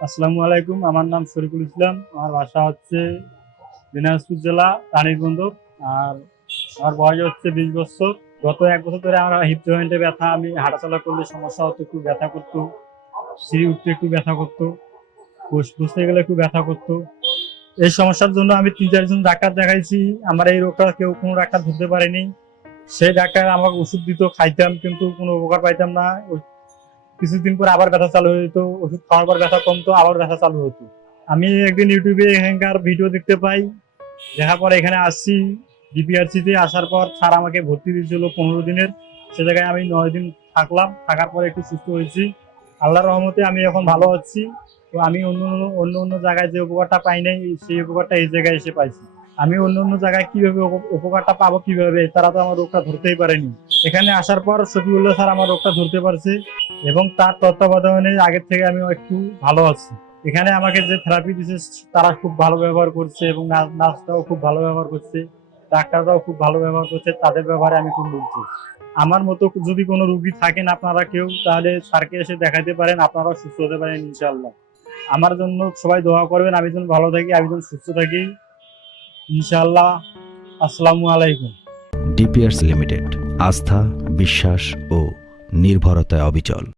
আসসালামু আলাইকুম, আমার নাম শরীফুল ইসলাম। আমার বাসা হচ্ছে দিনাজপুর জেলা রানীরগঞ্জ আর আমার বয়স হচ্ছে বিশ বছর। গত এক বছর ধরে আমার হিপ জয়েন্টে ব্যথা। আমি হাঁটাচলা করলে সমস্যা হতো, একটু ব্যথা করতো। সিঁড়ি উঠতে একটু ব্যথা করতো। বস- বসতে গেলে একটু ব্যথা করতো। এই সমস্যার জন্য আমি তিন চারজন ডাক্তার দেখাইছি। আমার এই রোগটা কেউ কোনো ডাক্তার ধরতে পারেনি। সেই ডাক্তার আমাকে ওষুধ দিত, খাইতাম, কিন্তু কোনো উপকার পাইতাম না। কিছুদিন পর আবার ব্যথা চালু হয়ে যেত, ওষুধ খাওয়ার পর ব্যথা কমতো, আবার ব্যথা চালু হতো। আমি একদিন ইউটিউবে এখানকার ভিডিও দেখতে পাই, দেখার পর এখানে আসছি ডিপিআরসিতে আসার পর স্যার আমাকে ভর্তি দিয়েছিল পনেরো দিনের। সে জায়গায় আমি নয় দিন থাকলাম, থাকার পর একটু সুস্থ হয়েছি। আল্লাহর রহমতে আমি এখন ভালো আছি। তো আমি অন্য অন্য- অন্য জায়গায় যে উপকারটা পাই নাই, সেই উপকারটা এই জায়গায় এসে পাইছি। আমি অন্য অন্য জায়গায় কীভাবে উপ- উপকারটা পাবো কীভাবে, তারা তো আমার রোগটা ধরতেই পারেনি। এখানে আসার পর শফিউল্লাহ স্যার আমার রোগটা ধরতে পারছে এবং তার তত্ত্বাবধানে আগের থেকে আমি একটু ভালো আছি। এখানে আমাকে যে থেরাপি দিছে, তারা খুব ভালো ব্যবহার করছে এবং নার্স- নার্সরাও খুব ভালো ব্যবহার করছে, ডাক্তাররাও খুব ভালো ব্যবহার করছে, তাদের ব্যবহারে আমি খুব মুগ্ধ। আমার মতো যদি কোনো রুগী থাকেন আপনারা কেউ, তাহলে স্যারকে এসে দেখাতে পারেন, আপনারাও সুস্থ হতে পারেন ইনশাআল্লাহ। আমার জন্য সবাই দোয়া করবেন, আমি যেন ভালো থাকি, আমি যেন সুস্থ থাকি। ইনশাআল্লাহ আসসালামু আলাইকুম। ডিপিআরস লিমিটেড আস্থা বিশ্বাস ও নির্ভরতায় অবিচল।